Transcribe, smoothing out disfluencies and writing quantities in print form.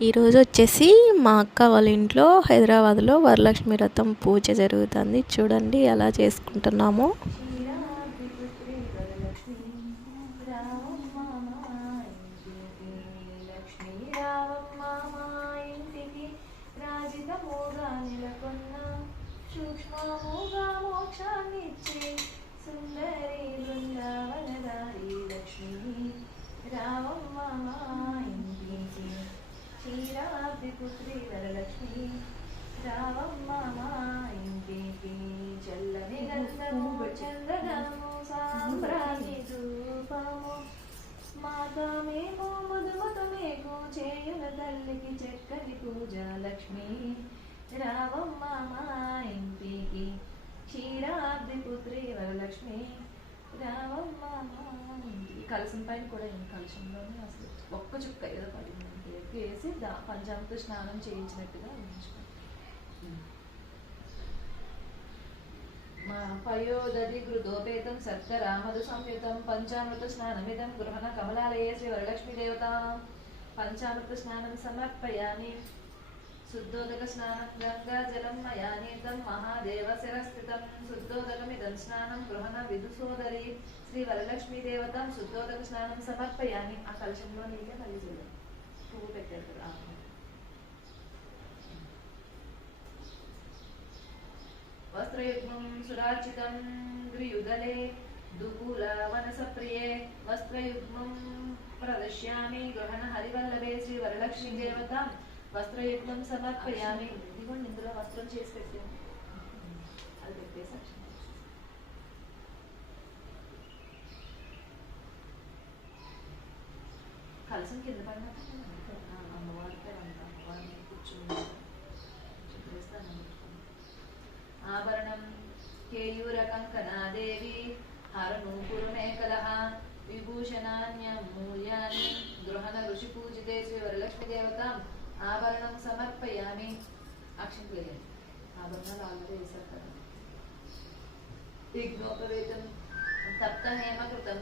ఈరోజు వచ్చేసి మా అక్క వాళ్ళ ఇంట్లో హైదరాబాద్లో వరలక్ష్మి వ్రతం పూజ జరుగుతుంది. చూడండి ఎలా చేసుకుంటున్నామో. పుత్రి వరలక్ష్మి రావమ్మ మా ఇంటికి చల్లని గంధము చందనము సాంబ్రాణి ధూపము మాతమేమో మధుమతమేకో చేయుల తల్లికి చక్కని పూజ లక్ష్మి రావమ్మ మా ఇంటికి క్షీరాబ్ది పుత్రి వరలక్ష్మి రావమ్మ మా ఇంటికి. కలసం పైన కూడా ఏం కలశంలోనే అసలు ఒక్క చుక్క ఏదో పడింది వేసి పంచామృత స్నానం చేయించినట్టుగా పయోదధి గృతోపేతం సత్కరామధు సంయుతం పంచామృత స్నానమిదం గృహణ కమలాలయే శ్రీ వరలక్ష్మీ దేవత. పంచామృత స్నానం సమర్పయామి. శుద్ధోదక స్నానం గంగా జలం మయా నీతం మహాదేవ శిరస్థితం శుద్ధోదకమిదం స్నానం గృహణ విధు సోదరి శ్రీ వరలక్ష్మీ దేవత. శుద్ధోదక స్నానం సమర్పయామి. ఆ కలశంలో నీళ్ళే మళ్ళీ చూడండి పువ్వు పెట్టారు కదా. వస్త్రయుగ్మం సురార్చితం గ్రియుదలే దుకూల వనసప్రియే వస్త్రయుగ్మం ప్రదశ్యామి గ్రహణ హరివల్లభే శ్రీ వరలక్ష్మీ దేవత. వస్త్రయుగ్మం సమర్పయామి. ఇదిగోండి ఇందులో వస్త్రం చేసి పెట్టాము అది పెట్టేసి కలసం కింద పడిన అమ్మవారిపై అంత అమ్మవారిని కూర్చుని ఆభరణం కేయూర కంకణాదేవి హరనూపురమేకలః విభూషణాన్యమూల్యాని గృహణ ఋషి పూజితే శ్రీ వరలక్ష్మీ దేవత. ఆభరణం సమర్పయామి. అక్షంతలేయండి. ఆభరణాలు ఆల్రెడీ వేశారు కదా. విఘ్నోపవేతం తప్త హేమకృతం